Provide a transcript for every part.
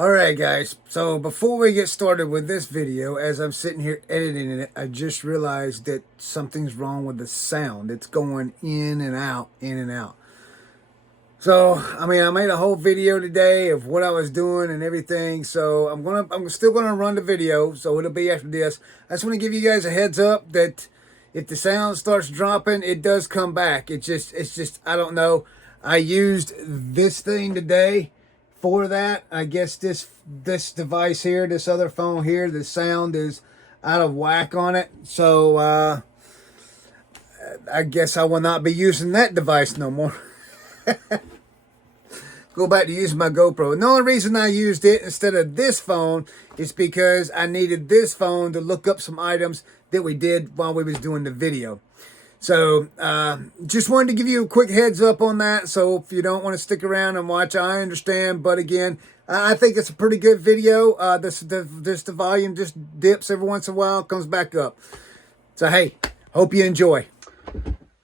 Alright guys, so before we get started with this video, as I'm sitting here editing it, I just realized that something's wrong with the sound. It's going in and out, in and out. So, I made a whole video today of what I was doing and everything, so I'm still gonna run the video, so it'll be after this. I just want to give you guys a heads up that if the sound starts dropping, it does come back. It's just, I don't know. I used this thing today for that. I guess this device here, this other phone here, the sound is out of whack on it. So I guess I will not be using that device no more. Go back to using my GoPro. And the only reason I used it instead of this phone is because I needed this phone to look up some items that we did while we was doing the video. So, just wanted to give you a quick heads up on that. So if you don't want to stick around and watch, I understand. But again, I think it's a pretty good video. The volume just dips every once in a while, comes back up. So hey, hope you enjoy.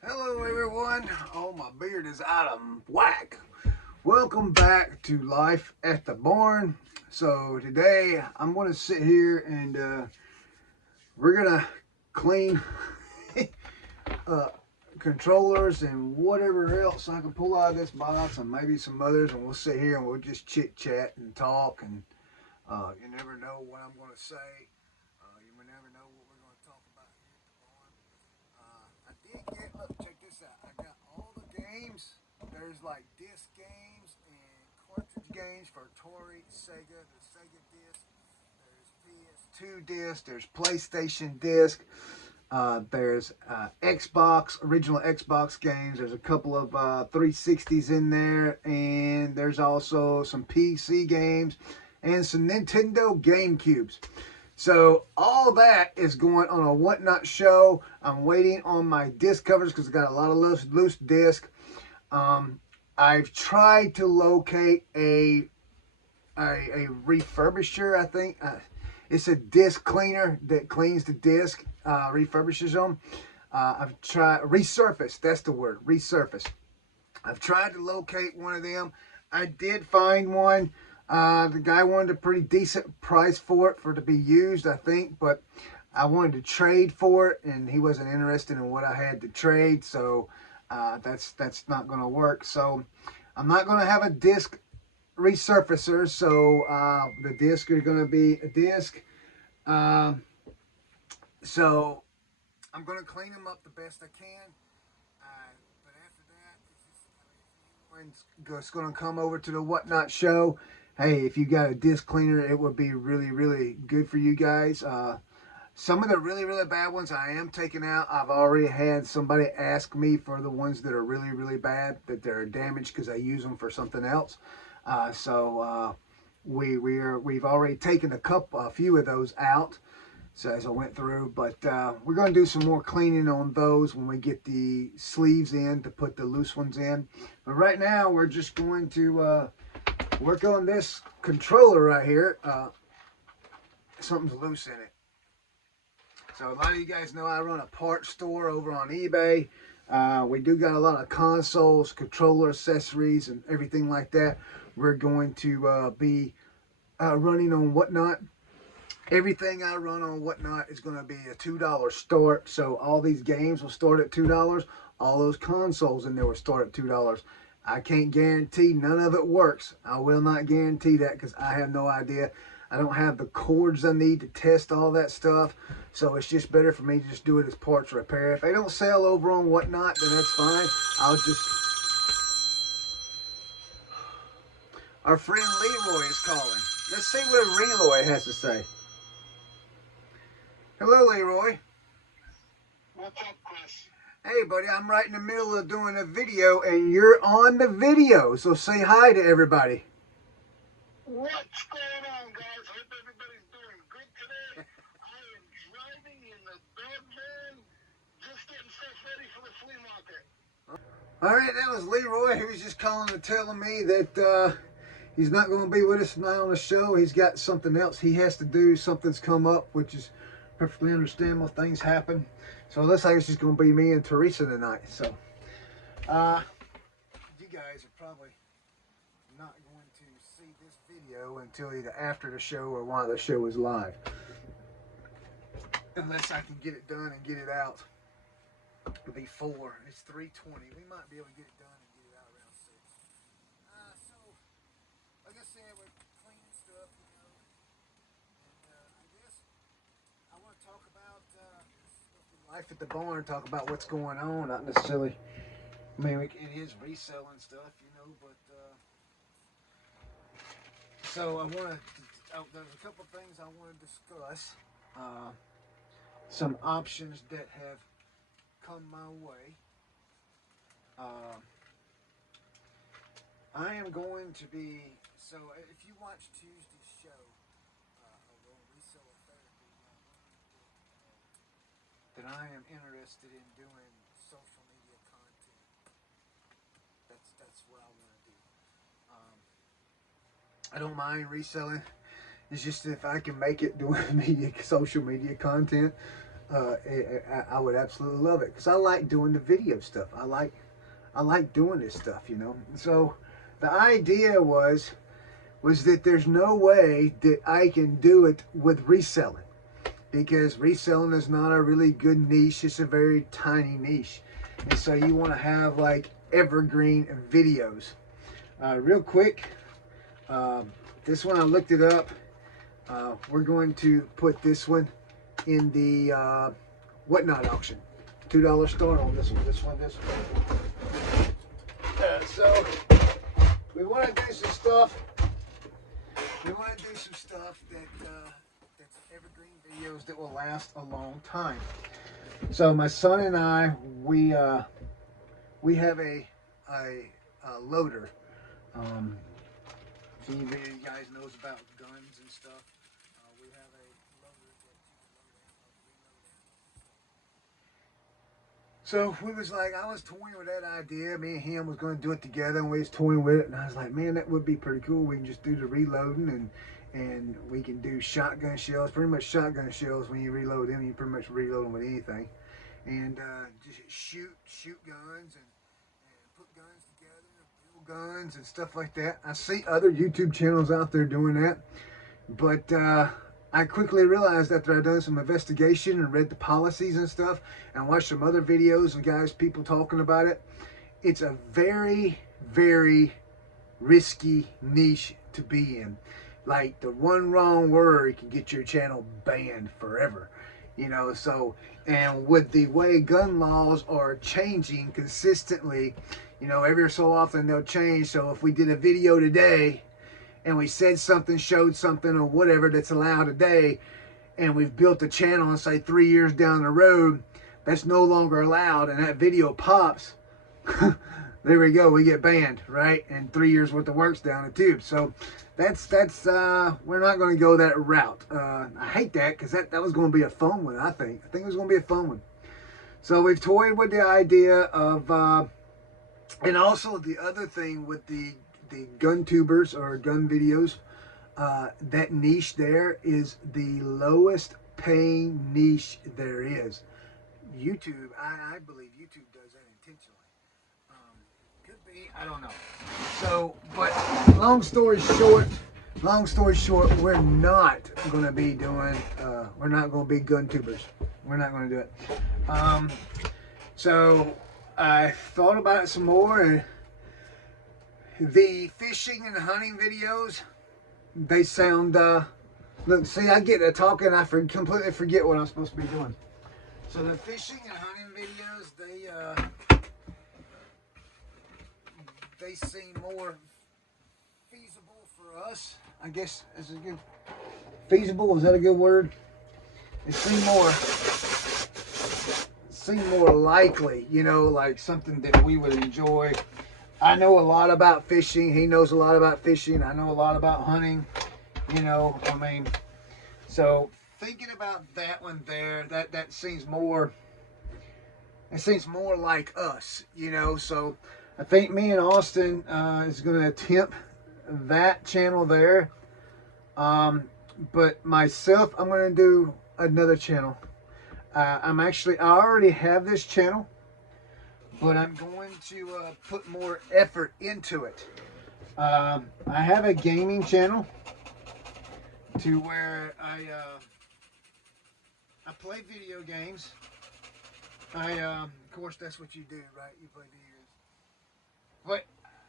Hello everyone. Oh, my beard is out of whack. Welcome back to Life at the Barn. So today I'm going to sit here and we're going to clean controllers and whatever else I can pull out of this box, and maybe some others, and we'll sit here and we'll just chit chat and talk, and you never know what I'm going to say. You may never know what we're going to talk about here at the barn. I did get, look, check this out. I got all the games. There's like disc games and cartridge games for Atari, Sega, the Sega disc. There's PS2 disc. There's PlayStation disc. There's Xbox, original Xbox games. There's a couple of 360s in there, and there's also some PC games and some Nintendo GameCubes. So all that is going on a Whatnot show. I'm waiting on my disc covers because I got a lot of loose disc. I've tried to locate a refurbisher, I think. It's a disc cleaner that cleans the disc, refurbishes them. I've tried, resurface, that's the word, resurface. I've tried to locate one of them. I did find one. The guy wanted a pretty decent price for it, for it to be used, I think, but I wanted to trade for it, and he wasn't interested in what I had to trade, so that's not going to work. So I'm not going to have a disc resurfacer, so the disc are going to be a disc. So I'm going to clean them up the best I can. But after that, it's going to come over to the Whatnot show. Hey, if you got a disc cleaner, it would be really, really good for you guys. Some of the really, really bad ones I am taking out. I've already had somebody ask me for the ones that are really, really bad, that they're damaged because I use them for something else. We've already taken a few of those out, so as I went through, but we're going to do some more cleaning on those when we get the sleeves in to put the loose ones in. But right now we're just going to work on this controller right here. Something's loose in it. So a lot of you guys know I run a parts store over on eBay. We do got a lot of consoles, controller accessories, and everything like that. We're going to be running on Whatnot. Everything I run on Whatnot is going to be a $2 start. So all these games will start at $2. All those consoles in there will start at $2. I can't guarantee none of it works. I will not guarantee that because I have no idea. I don't have the cords I need to test all that stuff. So it's just better for me to just do it as parts repair. If they don't sell over on Whatnot, then that's fine. I'll just... Our friend Leroy is calling. Let's see what Leroy has to say. Hello, Leroy. What's up, Chris? Hey, buddy, I'm right in the middle of doing a video, and you're on the video. So say hi to everybody. What's going on, guys? Hope everybody's doing good today. I am driving in the dog van, just getting stuff ready for the flea market. All right, that was Leroy. He was just calling and telling me that he's not going to be with us tonight on the show. He's got something else he has to do. Something's come up, which is perfectly understandable. Things happen. So it looks like it's just going to be me and Teresa tonight. So you guys are probably not going to see this video video until either after the show or while the show is live. Unless I can get it done and get it out before. It's 3:20. We might be able to get it done and get it out around 6. So, like I said, we're cleaning stuff, you know. And I guess I want to talk about life at the barn, talk about what's going on, not necessarily, I mean, it is reselling stuff, you know, but, so there's a couple of things I want to discuss, some options that have come my way. I am going to be, so if you watch Tuesday's show, on reseller therapy, that I am interested in doing social media content. That's what I want to do. I don't mind reselling. It's just if I can make it doing social media content, I would absolutely love it, because I like doing the video stuff. I like doing this stuff, you know. So the idea was that there's no way that I can do it with reselling, because reselling is not a really good niche. It's a very tiny niche, and so you want to have like evergreen videos. Real quick, this one I looked it up. We're going to put this one in the whatnot auction. $2 start on this one. So we want to do some stuff. We want to do some stuff that's evergreen videos that will last a long time. So my son and I, we have a loader. If any of you guys knows about guns and stuff, we have a loader that you can load out, reload out. So we was like, I was toying with that idea. Me and him was going to do it together, and we was toying with it. And I was like, man, that would be pretty cool. We can just do the reloading, and we can do shotgun shells. Pretty much shotgun shells, when you reload them, you pretty much reload them with anything. And just shoot guns and put guns together, build guns and stuff like that. I see other YouTube channels out there doing that, but I quickly realized after I'd done some investigation and read the policies and stuff and watched some other videos and people talking about it, it's a very, very risky niche to be in. Like, the one wrong word can get your channel banned forever, you know. So, and with the way gun laws are changing consistently, you know, every so often they'll change. So if we did a video today and we said something, showed something or whatever that's allowed today, and we've built a channel and say 3 years down the road, that's no longer allowed, and that video pops, there we go, we get banned, right? And 3 years worth of work's down the tube. So that's we're not going to go that route. I hate that, because that was going to be a fun one. I think it was going to be a fun one. So we've toyed with the idea of, and also the other thing with the gun tubers or gun videos, that niche there is the lowest paying niche there is. YouTube, I believe YouTube does that intentionally. Could be, I don't know. So, but long story short, we're not going to be doing, we're not going to be gun tubers. We're not going to do it. So I thought about it some more, and the fishing and hunting videos, they sound, look, see, I get to talking, I completely forget what I'm supposed to be doing. So the fishing and hunting videos, they seem more feasible for us. I guess is a good, feasible, is that a good word? It seem more likely, you know, like something that we would enjoy. I know a lot about fishing. He knows a lot about fishing. I know a lot about hunting. You know, I mean, so thinking about that one there, that seems more, it seems more like us, you know. So I think me and Austin is going to attempt that channel there. But myself, I'm going to do another channel. I already have this channel, but I'm going to put more effort into it. I have a gaming channel, to where I play video games. Of course, that's what you do, right? You play video games. But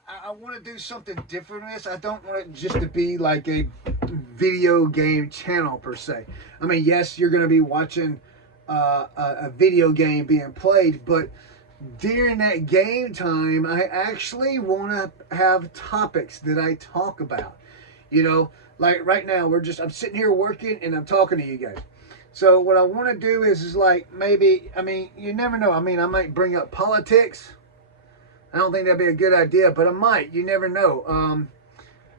I want to do something different with this. I don't want it just to be like a video game channel per se. I mean, yes, you're going to be watching a video game being played, but during that game time, I actually want to have topics that I talk about. You know, like right now, I'm sitting here working and I'm talking to you guys. So what I want to do is like maybe, I mean, you never know. I mean, I might bring up politics. I don't think that'd be a good idea, but I might. You never know.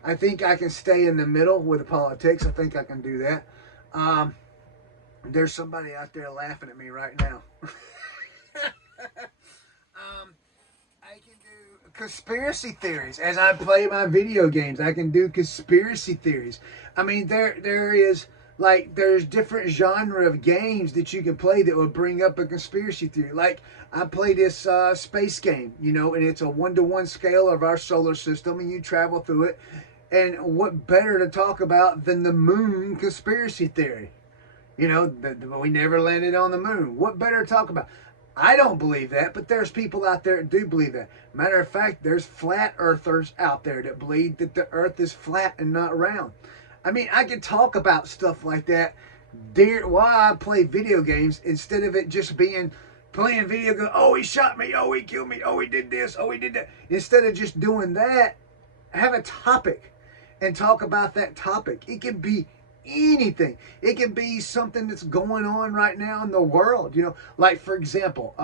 I think I can stay in the middle with the politics. I think I can do that. There's somebody out there laughing at me right now. I can do conspiracy theories as I play my video games. I can do conspiracy theories. I mean, there's different genre of games that you can play that would bring up a conspiracy theory. Like I play this space game, you know, and it's a 1-to-1 scale of our solar system, and you travel through it. And what better to talk about than the moon conspiracy theory? You know, we never landed on the moon. What better to talk about? I don't believe that, but there's people out there that do believe that. Matter of fact, there's flat earthers out there that believe that the earth is flat and not round. I mean, I can talk about stuff like that while I play video games instead of it just being playing video games. Oh, he shot me. Oh, he killed me. Oh, he did this. Oh, he did that. Instead of just doing that, have a topic and talk about that topic. It can be anything. It can be something that's going on right now in the world. You know, like for example,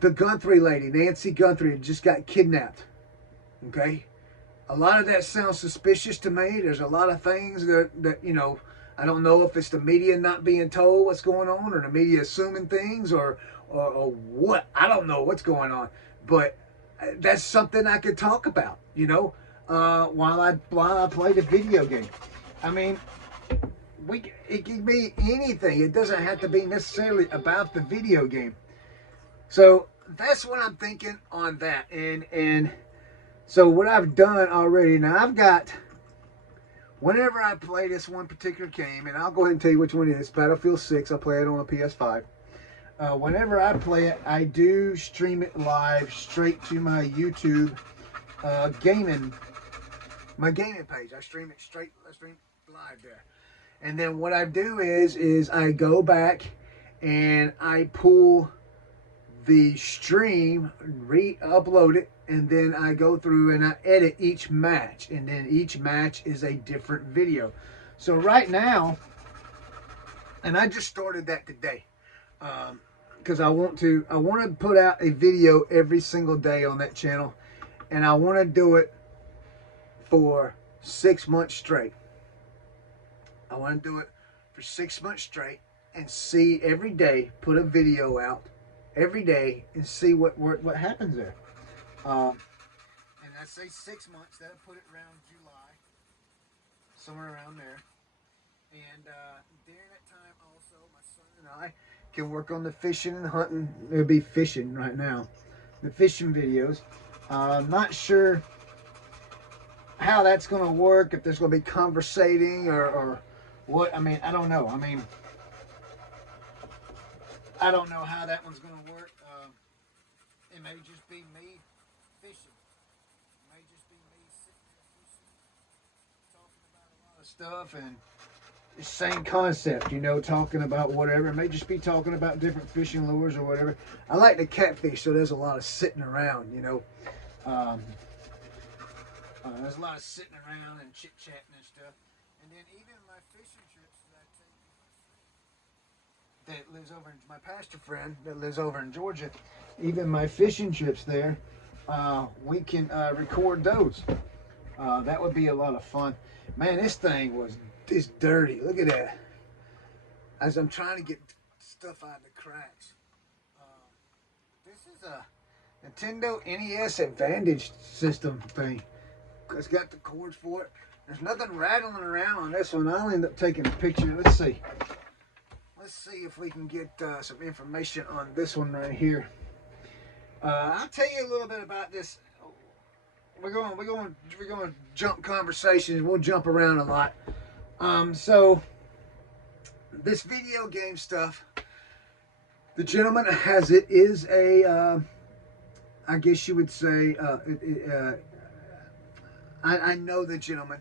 the Guthrie lady, Nancy Guthrie, just got kidnapped. Okay, a lot of that sounds suspicious to me. There's a lot of things that you know. I don't know if it's the media not being told what's going on, or the media assuming things, or what. I don't know what's going on, but that's something I could talk about. You know, while I play the video game. I mean, it can be anything. It doesn't have to be necessarily about the video game. So that's what I'm thinking on that. And so what I've done already, now I've got, whenever I play this one particular game, and I'll go ahead and tell you which one it is, Battlefield 6, I play it on a PS5. Whenever I play it, I do stream it live straight to my YouTube my gaming page. I stream it live there. And then what I do is I go back and I pull the stream, re-upload it, and then I go through and I edit each match, and then each match is a different video. So right now, and I just started that today, because I want to put out a video every single day on that channel, and I want to do it for 6 months straight. I want to do it for 6 months straight and see every day, put a video out every day and see what happens there. And I say 6 months, that'll put it around July, somewhere around there. And during that time also, my son and I can work on the fishing and hunting. It'll be fishing right now. The fishing videos. I'm not sure how that's going to work, if there's going to be conversating or what. I mean, I don't know. I mean, I don't know how that one's going to work. It may just be me fishing. It may just be me sitting there fishing, talking about a lot of stuff, and the same concept, you know, talking about whatever. It may just be talking about different fishing lures or whatever. I like to catfish, so there's a lot of sitting around, you know. There's a lot of sitting around and chit-chatting and stuff. And then even my fishing trips that I take with my friend that lives over in, my pastor friend that lives over in Georgia, even my fishing trips there, we can record those. That would be a lot of fun. Man, this thing is dirty. Look at that. As I'm trying to get stuff out of the cracks. This is a Nintendo NES Advantage system thing. It's got the cords for it. There's nothing rattling around on this one. I'll end up taking a picture. Let's see. Let's see if we can get some information on this one right here. I'll tell you a little bit about this. We're going to jump conversations. We'll jump around a lot. So this video game stuff, the gentleman has it is a, I guess you would say, I know the gentleman,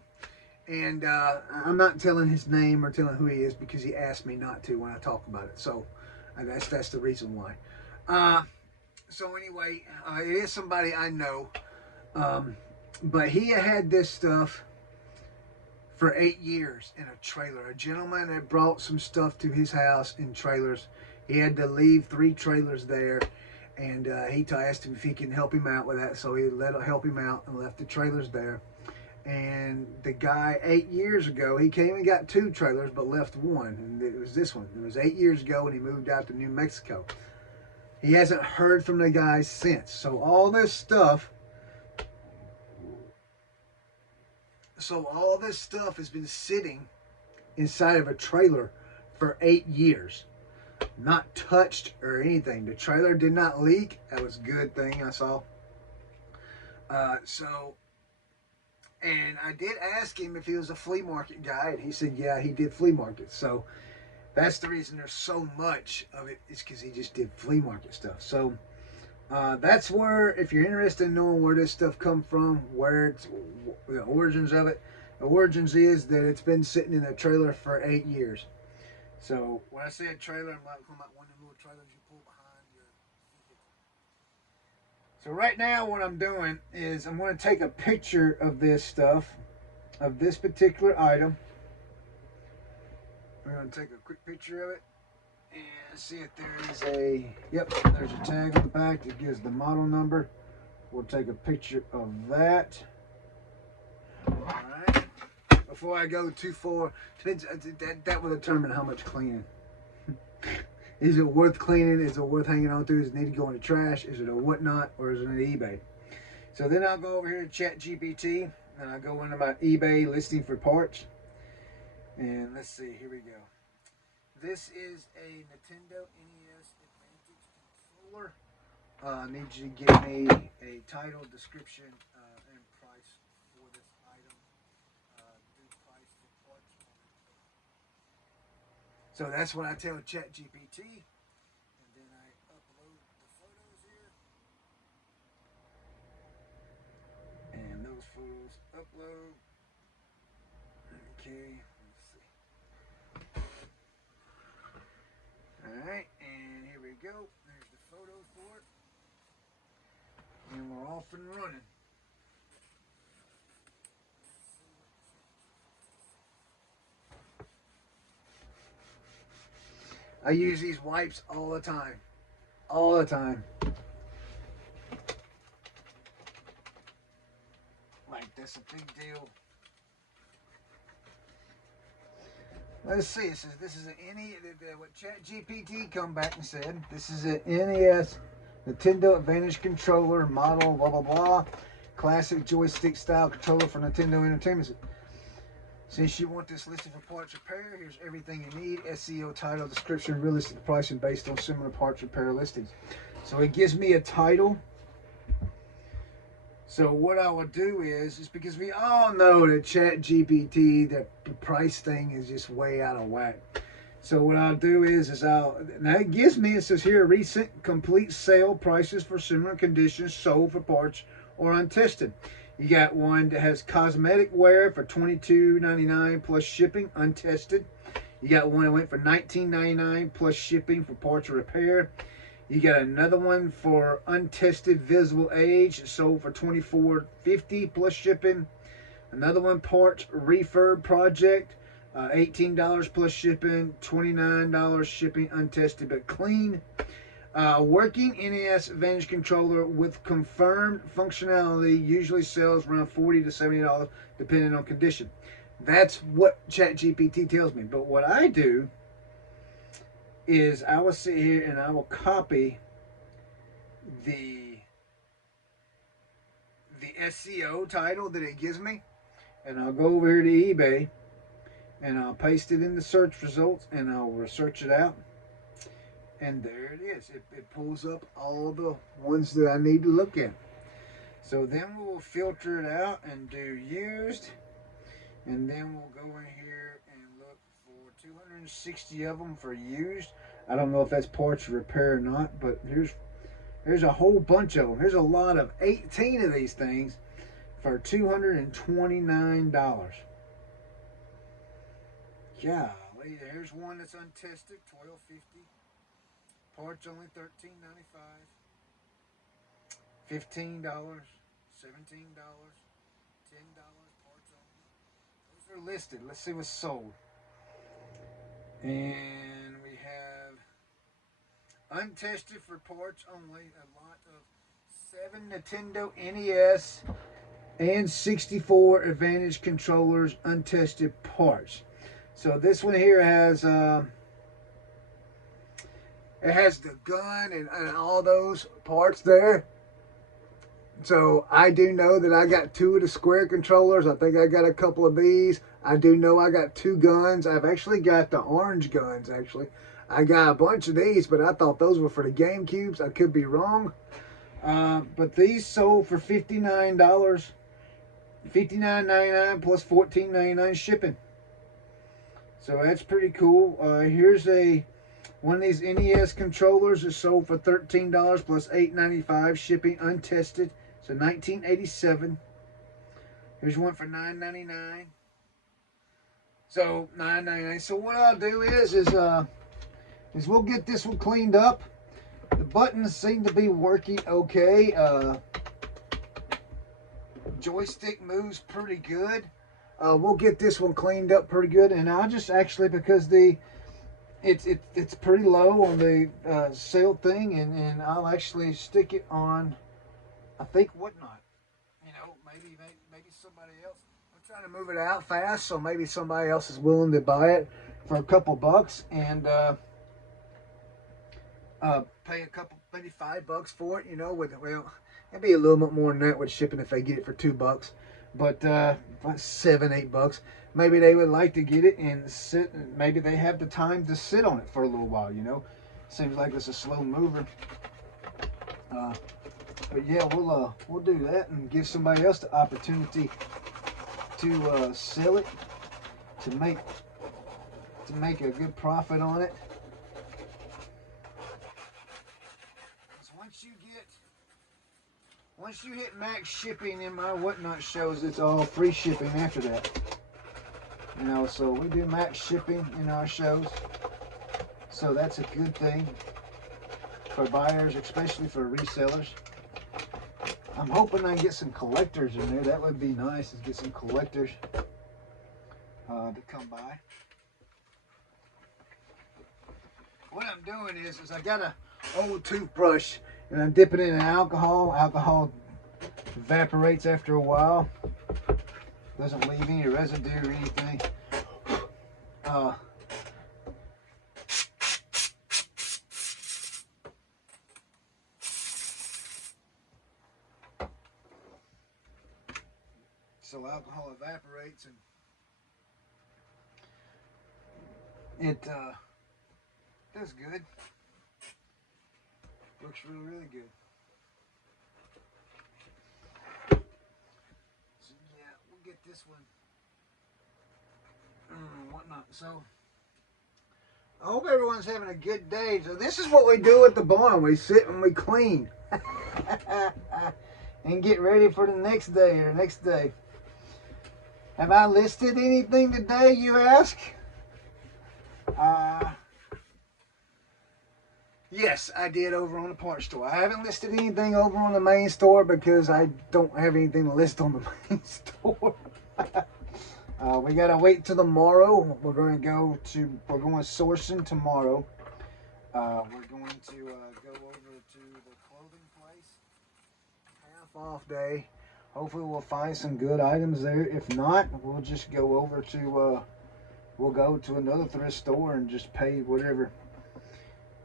and I'm not telling his name or telling who he is because he asked me not to when I talk about it. So that's the reason why. So anyway, it is somebody I know, but he had this stuff for 8 years in a trailer. A gentleman had brought some stuff to his house in trailers. He had to leave 3 trailers there, and he asked him if he can help him out with that. So he help him out and left the trailers there. And the guy 8 years ago, he came and got 2 trailers, but left one, and it was this one. It was 8 years ago, and he moved out to New Mexico. He hasn't heard from the guy since. So all this stuff has been sitting inside of a trailer for 8 years, not touched or anything. The trailer did not leak. That was a good thing I saw. And I did ask him if he was a flea market guy, and he said, yeah, he did flea markets. So that's the reason there's so much of it, is because he just did flea market stuff. So that's where, if you're interested in knowing where this stuff come from, where it's the origins of it, the origins is that it's been sitting in a trailer for 8 years. So when I say a trailer, I'm talking about one of the little trailers you pull behind your vehicle. So right now what I'm doing is I'm going to take a picture of this stuff, of this particular item. I'm going to take a quick picture of it and see if there is yep, there's a tag on the back that gives the model number. We'll take a picture of that. Alright. Before I go too far, that will determine how much cleaning. Is it worth cleaning? Is it worth hanging on to? Does it need to go in the trash? Is it a whatnot? Or is it an eBay? So then I'll go over here to ChatGPT, and I'll go into my eBay listing for parts. And let's see, here we go. This is a Nintendo NES Advantage controller. I need you to give me a title, description, and price for this item. Do price for parts on it. So that's what I tell ChatGPT, and then I upload the photos here, and those photos upload. Okay, let's see. All right, and here we go. There's the photos for it, and we're off and running. I use these wipes all the time. All the time. Like, that's a big deal. Let's see. It says this is an what ChatGPT come back and said. This is an NES Nintendo Advantage controller model, blah, blah, blah. Classic joystick style controller for Nintendo Entertainment. Since you want this listed for parts repair, here's everything you need. SEO, title, description, realistic pricing based on similar parts repair listings. So it gives me a title. So what I would do is because we all know that ChatGPT, the price thing is just way out of whack. So what I'll do is now it gives me, it says here, recent complete sale prices for similar conditions sold for parts or untested. You got one that has cosmetic wear for $22.99 plus shipping, untested. You got one that went for $19.99 plus shipping for parts or repair. You got another one for untested visible age, sold for $24.50 plus shipping. Another one, parts refurb project, $18 plus shipping, $29 shipping, untested but clean. Working NES Advantage controller with confirmed functionality usually sells around $40 to $70 depending on condition. That's what ChatGPT tells me. But what I do is I will sit here and I will copy the SEO title that it gives me, and I'll go over here to eBay and I'll paste it in the search results and I'll research it out. And there it is. It pulls up all the ones that I need to look at. So then we'll filter it out and do used. And then we'll go in here 260 of them for used. I don't know if that's parts repair or not, but here's a whole bunch of them. Here's a lot of 18 of these things for $229. Golly, here's one that's untested, $12.50. Parts only $13.95. $15, $17, $10 parts only. Those are listed. Let's see what's sold. And we have untested for parts only. A lot of 7 Nintendo NES and 64 Advantage controllers, untested parts. So this one here has it has the gun and all those parts there. So I do know that I got 2 of the square controllers. I think I got a couple of these. I do know I got 2 guns. I've actually got the orange guns, actually. I got a bunch of these, but I thought those were for the GameCubes. I could be wrong. But these sold for $59. $59.99 plus $14.99 shipping. So that's pretty cool. Here's one of these NES controllers is sold for $13 plus $8.95 shipping, untested. So $19.87. Here's one for $9.99. So $9.99. So what I'll do is we'll get this one cleaned up. The buttons seem to be working okay. Joystick moves pretty good. We'll get this one cleaned up pretty good, and I'll just actually, because it's pretty low on the sale thing, and I'll actually stick it on, I think, whatnot. You know, maybe somebody else. I'm trying to move it out fast, so maybe somebody else is willing to buy it for a couple bucks and pay a couple, maybe $5 for it. You know, it'd be a little bit more than that with shipping if they get it for $2. But $7, $8, maybe they would like to get it and sit. Maybe they have the time to sit on it for a little while. You know, seems like it's a slow mover. But yeah, we'll do that and give somebody else the opportunity to sell it, to make a good profit on it. Once you hit max shipping in my whatnot shows, it's all free shipping after that. You know, so we do max shipping in our shows. So that's a good thing for buyers, especially for resellers. I'm hoping I get some collectors in there. That would be nice, is get some collectors to come by. What I'm doing is I got an old toothbrush and I dip it in alcohol. Alcohol evaporates after a while. Doesn't leave any residue or anything. So alcohol evaporates and it does good. Looks really, really good. So yeah, we'll get this one. Whatnot. So I hope everyone's having a good day. So this is what we do at the barn. We sit and we clean and get ready for the next day or next day. Have I listed anything today, you ask? Yes, I did over on the parts store. I haven't listed anything over on the main store because I don't have anything to list on the main store. We gotta wait till tomorrow. We're going sourcing tomorrow. We're going to go over to the clothing place. Half off day. Hopefully we'll find some good items there. If not, we'll just go over to another thrift store and just pay whatever.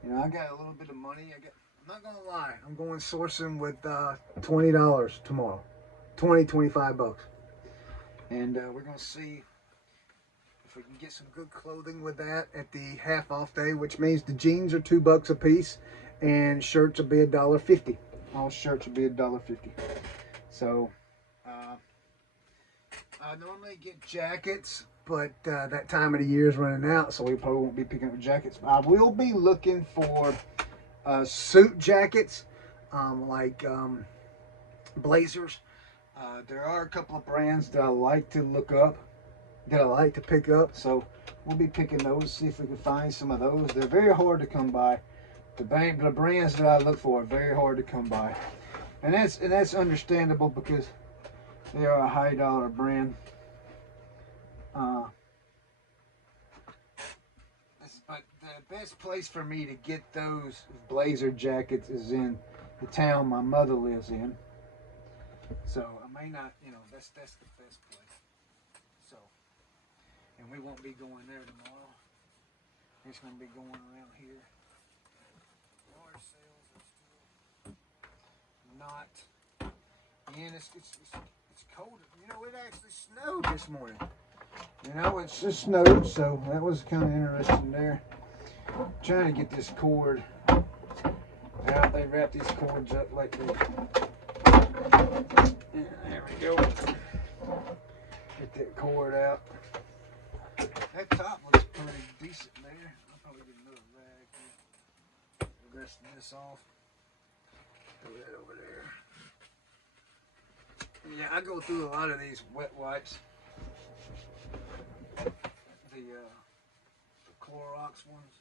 You know, I got a little bit of money. I'm not gonna lie. I'm going sourcing with $20 tomorrow. $25. And we're gonna see if we can get some good clothing with that at the half off day, which means the jeans are $2 a piece and shirts will be $1.50. All shirts will be $1.50. So I normally get jackets but that time of the year is running out, so we probably won't be picking up jackets. I will be looking for suit jackets, like blazers. There are a couple of brands that I like to look up, that I like to pick up, so we'll be picking those, see if we can find some of those. They're very hard to come by. The brands that I look for are very hard to come by, and that's understandable because they are a high dollar brand. But the best place for me to get those blazer jackets is in the town my mother lives in. So I may not, that's the best place. So, and we won't be going there tomorrow. We're just going to be going around here. Yard sales are still not in. It's cold. It actually snowed this morning. It's just snowed, so that was kind of interesting there. Trying to get this cord out. They wrap these cords up like this. Yeah, there we go. Get that cord out. That top looks pretty decent there. I'll probably get another rag here. The rest of this off. Throw that over there. Yeah, I go through a lot of these wet wipes. The Clorox ones.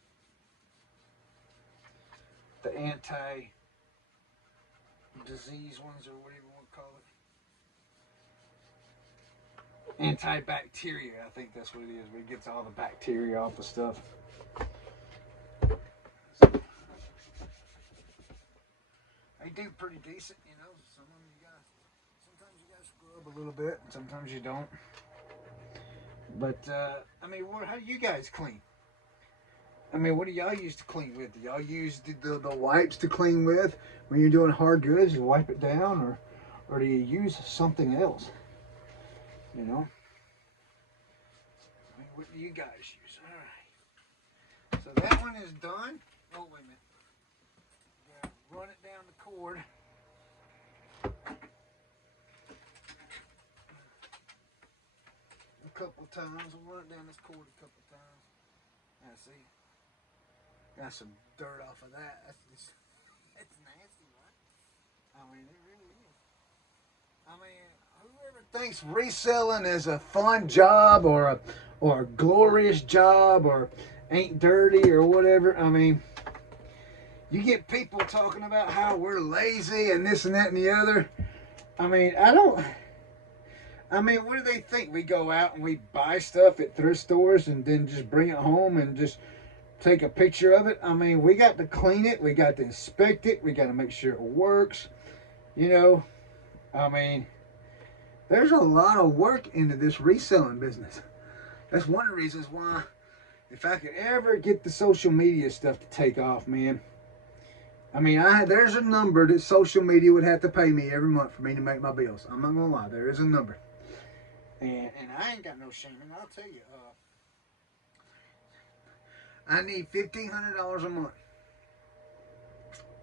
The anti-disease ones, or whatever you want to call it. Antibacteria, I think that's what it is. Where it gets all the bacteria off the stuff. So, they do pretty decent, Some of them sometimes you gotta scrub a little bit, and sometimes you don't. But how do you guys clean? What do y'all use to clean with? Do y'all use the wipes to clean with when you're doing hard goods? You wipe it down, or do you use something else? What do you guys use? All right. So that one is done. Oh, wait a minute. Gotta run it down the cord. A couple of times. We'll run it down this cord a couple of times. Now, see. Got some dirt off of that. That's nasty, right? It really is. Whoever thinks reselling is a fun job or a glorious job or ain't dirty or whatever, you get people talking about how we're lazy and this and that and the other. What do they think? We go out and we buy stuff at thrift stores and then just bring it home and just take a picture of it? We got to clean it. We got to inspect it. We got to make sure it works. There's a lot of work into this reselling business. That's one of the reasons why, if I could ever get the social media stuff to take off, man. There's a number that social media would have to pay me every month for me to make my bills. I'm not gonna lie, there is a number, and I ain't got no shame. And I'll tell you, I need $1,500 a month.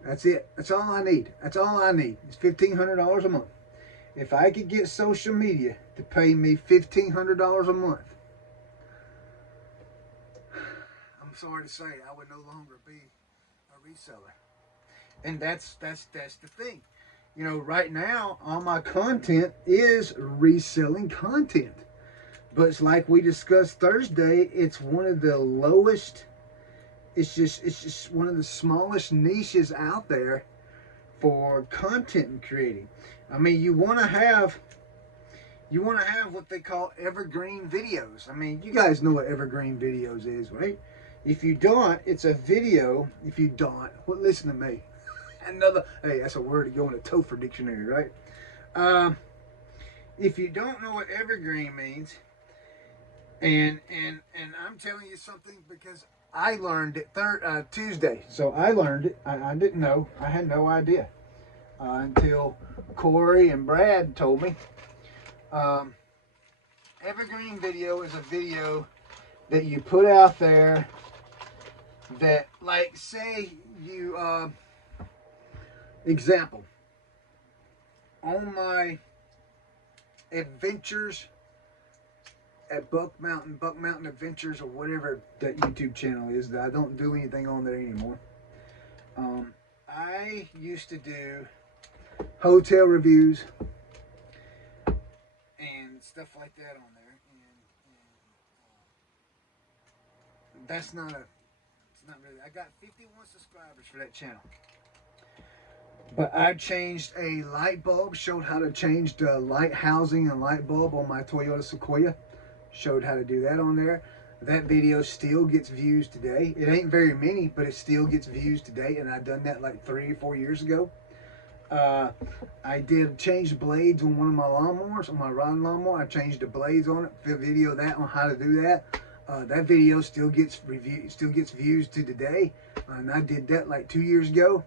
That's it. That's all I need. That's all I need. It's $1,500 a month. If I could get social media to pay me $1,500 a month, I'm sorry to say, I would no longer be a reseller. And that's the thing. Right now, all my content is reselling content. But it's like we discussed Thursday, it's one of the lowest, it's just one of the smallest niches out there for content and creating. You want to have what they call evergreen videos. You guys know what evergreen videos is, right? If you don't, it's a video. If you don't, well, listen to me. Hey, that's a word to go in a Topher dictionary, right? If you don't know what evergreen means, and I'm telling you something because I learned it Tuesday. So I learned it. I didn't know. I had no idea until Corey and Brad told me. Evergreen video is a video that you put out there that, like, say you, example, on my adventures at Buck Mountain Adventures, or whatever that YouTube channel is. That I don't do anything on there anymore. I used to do hotel reviews and stuff like that on there, and that's not a. It's not really. I got 51 subscribers for that channel. But I changed a light bulb, showed how to change the light housing and light bulb on my Toyota Sequoia. Showed how to do that on there. That video still gets views today. It ain't very many, but it still gets views today, and I done that like 3 or 4 years ago. I did change blades on one of my lawnmowers, on my riding lawnmower. I changed the blades on it, video that on how to do that. That video still gets views to today, and I did that like 2 years ago.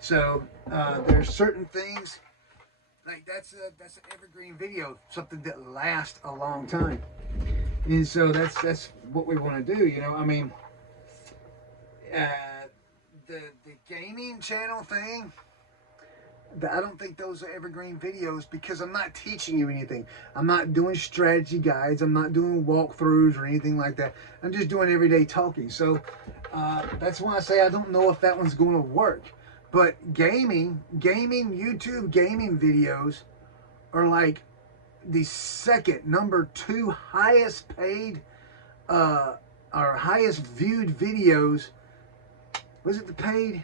So there's certain things like that's an evergreen video, something that lasts a long time, and so that's what we want to do. You know, I mean, the gaming channel thing. I don't think those are evergreen videos because I'm not teaching you anything. I'm not doing strategy guides. I'm not doing walkthroughs or anything like that. I'm just doing everyday talking. So that's why I say I don't know if that one's going to work. But gaming, YouTube gaming videos are like the second, number 2 highest paid or highest viewed videos. Was it the paid?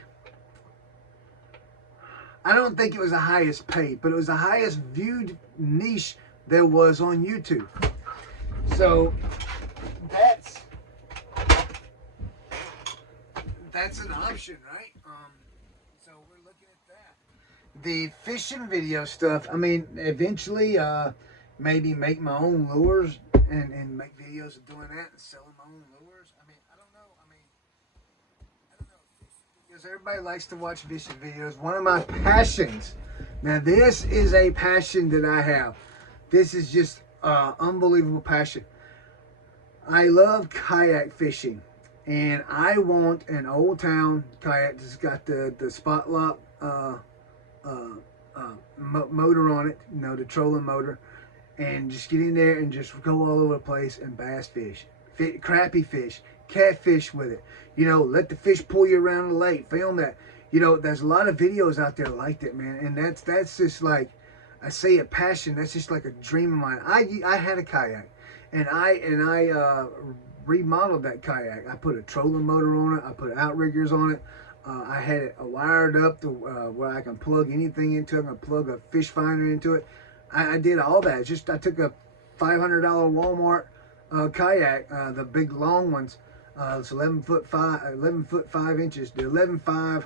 I don't think it was the highest paid, but it was the highest viewed niche there was on YouTube. So that's an option, right? So we're looking at that. The fishing video stuff, I mean, eventually maybe make my own lures and make videos of doing that and selling my own lures. I mean, I don't know. Because everybody likes to watch fishing videos. One of my passions. Now this is a passion that I have. This is just unbelievable passion. I love kayak fishing, and I want an old town kayak that's got the spot lock motor on it, you know, the trolling motor, and just get in there and just go all over the place and bass fish, crappie fish, catfish with it. You know, let the fish pull you around the lake. Film that. You know, there's a lot of videos out there like that, man. And that's just like, I say a passion. That's just like a dream of mine. I had a kayak, and I remodeled that kayak. I put a trolling motor on it. I put outriggers on it. I had it wired up to where I can plug anything into it. I can plug a fish finder into it. I did all that. It's just I took a $500 Walmart kayak, the big long ones. It's 11 foot 5 inches. The 11.5,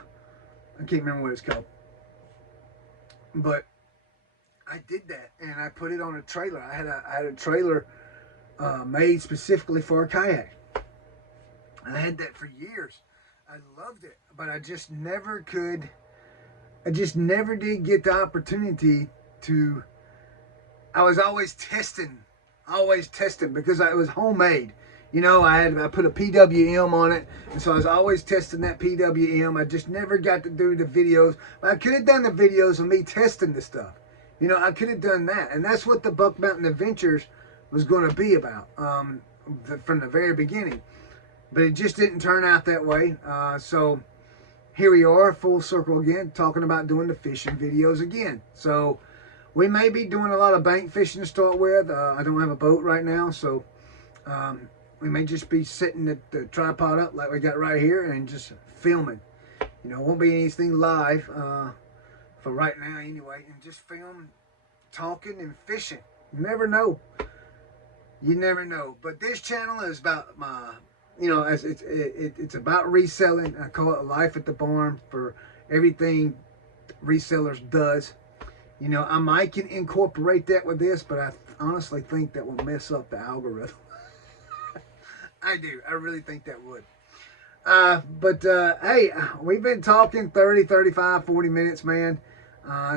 I can't remember what it's called. But I did that, and I put it on a trailer. I had a trailer made specifically for a kayak. I had that for years. I loved it, but I just never could. I just never did get the opportunity to. I was always testing because it was homemade. You know, I put a PWM on it, and so I was always testing that PWM. I just never got to do the videos. But I could have done the videos of me testing the stuff. You know, I could have done that, and that's what the Buck Mountain Adventures was going to be about from the very beginning. But it just didn't turn out that way. So here we are, full circle again, talking about doing the fishing videos again. So we may be doing a lot of bank fishing to start with. I don't have a boat right now, so we may just be setting the tripod up like we got right here and just filming. You know, won't be anything live for right now anyway, and just film, talking and fishing. You never know. You never know. But this channel is about my, you know, it's about reselling. I call it Life at the Barn for everything resellers does. You know, I might can incorporate that with this, but I honestly think that will mess up the algorithm. I do. I really think that would. Hey, we've been talking 30, 35, 40 minutes, man.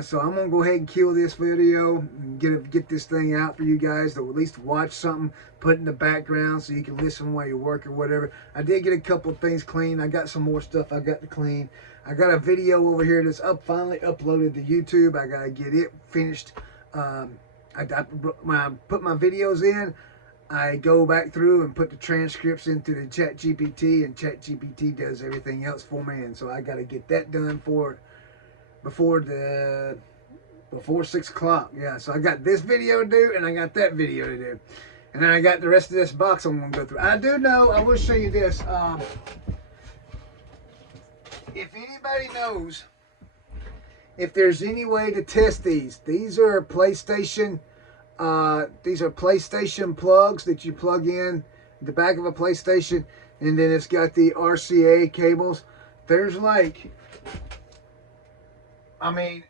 So I'm going to go ahead and kill this video and get this thing out for you guys to at least watch something, put in the background so you can listen while you work or whatever. I did get a couple of things cleaned. I got some more stuff I got to clean. I got a video over here that's finally uploaded to YouTube. I got to get it finished. When I put my videos in, I go back through and put the transcripts into the Chat GPT, and Chat GPT does everything else for me. And so I got to get that done before 6 o'clock. Yeah, so I got this video to do, and I got that video to do, and then I got the rest of this box I'm gonna go through. I do know, I will show you this. If anybody knows if there's any way to test these are PlayStation plugs that you plug in the back of a PlayStation, and then it's got the RCA cables. There's like, I mean,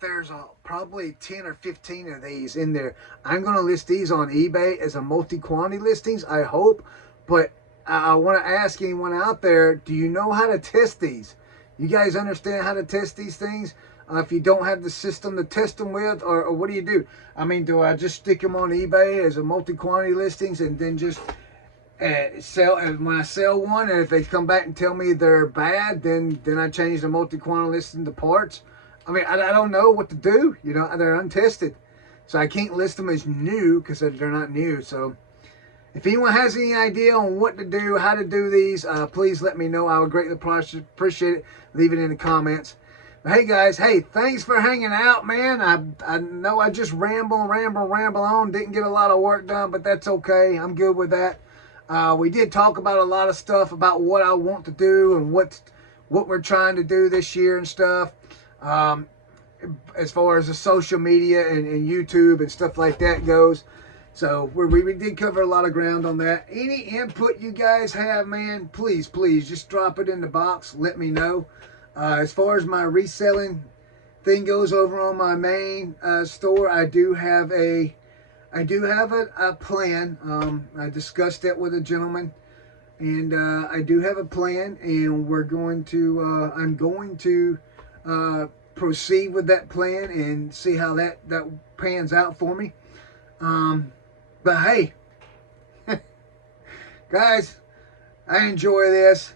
there's probably 10 or 15 of these in there. I'm going to list these on eBay as a multi-quantity listings, I hope. But I want to ask anyone out there, do you know how to test these? You guys understand how to test these things? If you don't have the system to test them with, or what do you do? I mean, do I just stick them on eBay as a multi-quantity listings and then just sell? And when I sell one, and if they come back and tell me they're bad, then I change the multi-quantity listing to parts? I mean, I don't know what to do. You know, they're untested, so I can't list them as new because they're not new. So if anyone has any idea on what to do, how to do these, please let me know. I would greatly appreciate it. Leave it in the comments. But hey guys, hey, thanks for hanging out, man. I know I just ramble on. Didn't get a lot of work done, but that's okay. I'm good with that. We did talk about a lot of stuff about what I want to do and what we're trying to do this year and stuff. As far as the social media and YouTube and stuff like that goes. So we did cover a lot of ground on that. Any input you guys have, man, please just drop it in the box. Let me know. As far as my reselling thing goes over on my main store, I do have a plan. I discussed that with a gentleman, and I do have a plan, and I'm going to proceed with that plan and see how that pans out for me. But hey, guys, I enjoy this.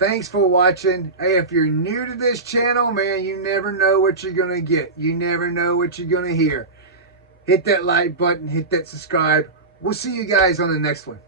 Thanks for watching. Hey, if you're new to this channel, man, you never know what you're going to get. You never know what you're going to hear. Hit that like button. Hit that subscribe. We'll see you guys on the next one.